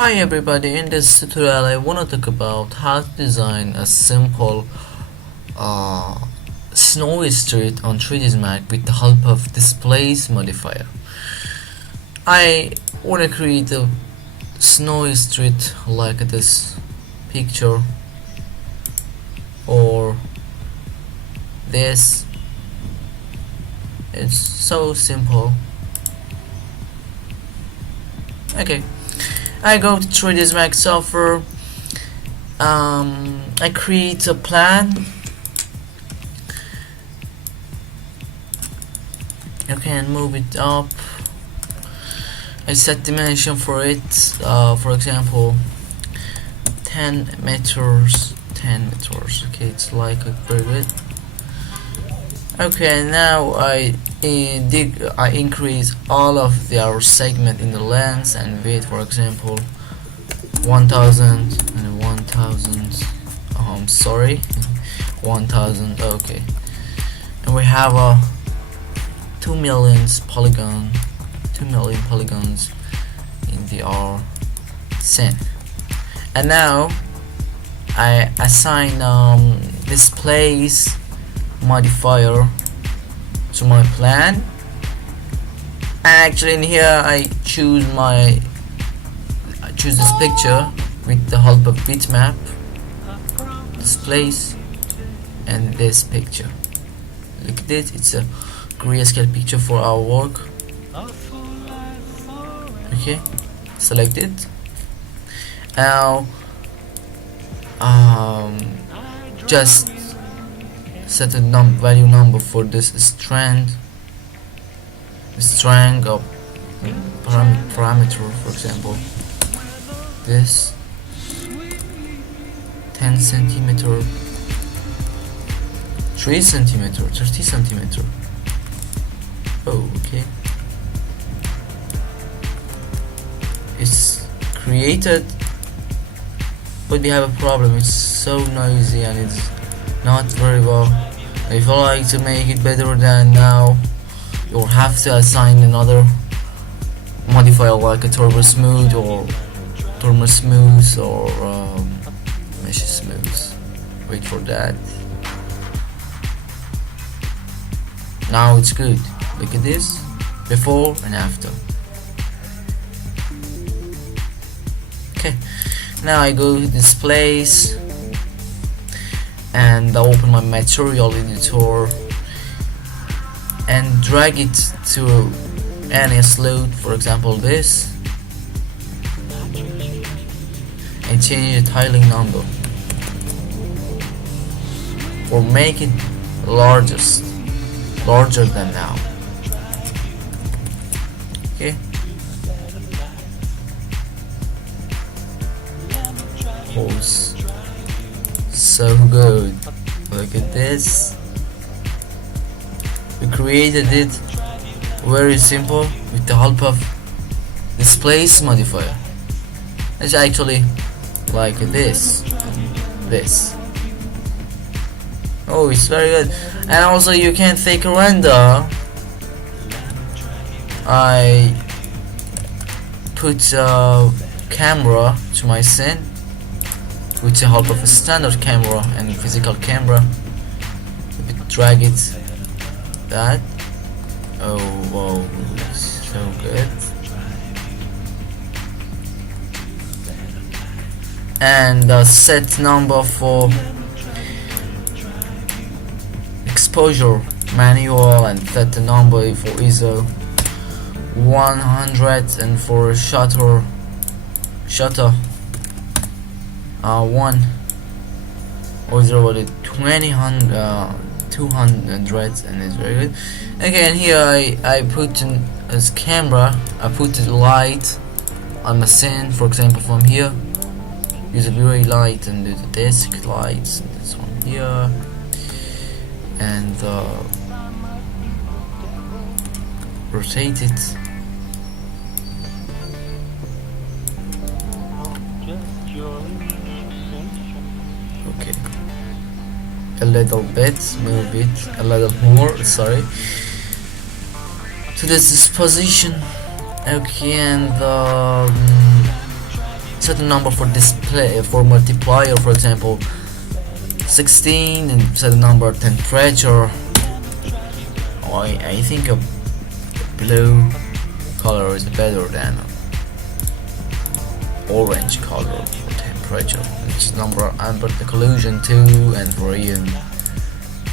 Hi everybody, in this tutorial I want to talk about how to design a simple uh, snowy street on 3dsmax with the help of displace modifier. I want to create a snowy street like this picture or this. It's so simple. Okay, I go to 3dsmax software. I create a plan. You can move it up. I set dimension for it. For example, 10 meters. 10 meters. Okay, it's like a very good. Okay, now I increase all of their segment in the length and width. For example, 1000 and 1000. Oh, I'm sorry, 1000. Okay, and we have a 2 million polygons in the R scene. And now I assign displace modifier to my plan, and actually in here I choose this picture with the help of bitmap, displace, and this picture. Look at this, it's a grayscale picture for our work. Okay, select it. Now just set a value number for this strand of parameter. For example, this 10 centimeter, 3 centimeter, 30 centimeter. Oh, okay, it's created, but we have a problem. It's so noisy and it's not very well. If I like to make it better than now, you'll have to assign another modifier like a turbo smooth or mesh smooth. Wait for that. Now it's good. Look at this, before and after. Okay, now I go to displace and I open my material editor and drag it to any slot, for example this, and change the tiling number or make it larger than now. Okay, pause. So good. Look at this. We created it very simple with the help of displace modifier. It's actually like this. Oh, it's very good. And also you can take a render. I put a camera to my scene with the help of a standard camera and physical camera. Drag it that. Oh wow, so good. And set number for exposure manual, and set the number for ISO 100, and for shutter 1 or 200, and it's very good. Again, here I put in as camera, I put the light on my scene. For example, from here, use a very light and do the desk lights, and this one here, and rotate it. Okay, a little bit, move it a little more, sorry, to this position. Okay, and set a number for display, for multiplier, for example 16, and set a number temperature. I think a blue color is better than orange color for temperature. It's number and the collision 2, and for Ian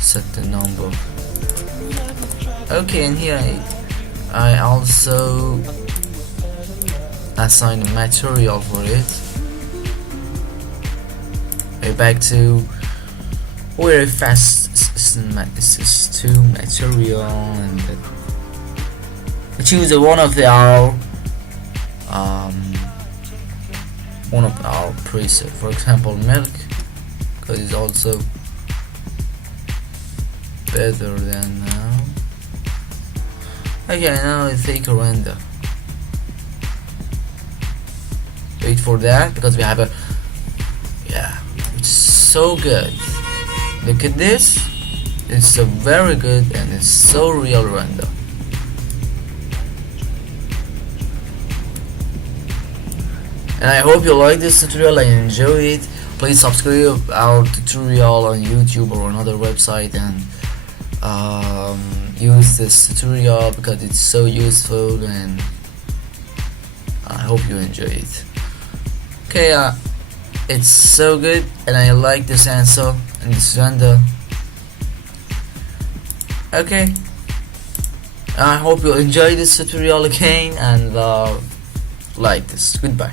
set the number. Okay, and here I also assign a material for it. Back to very fast. This is to material, and choose one of our preset. For example, milk, because it's also better than now. Okay, now I take a render. Wait for that, because we have a, yeah, it's so good. Look at this, it's a very good and it's so real render. And I hope you like this tutorial and enjoy it. Please subscribe our tutorial on YouTube or another website, and use this tutorial because it's so useful, and I hope you enjoy it. Okay, it's so good, and I like this answer and this render. Okay, I hope you enjoy this tutorial again, and like this. Goodbye.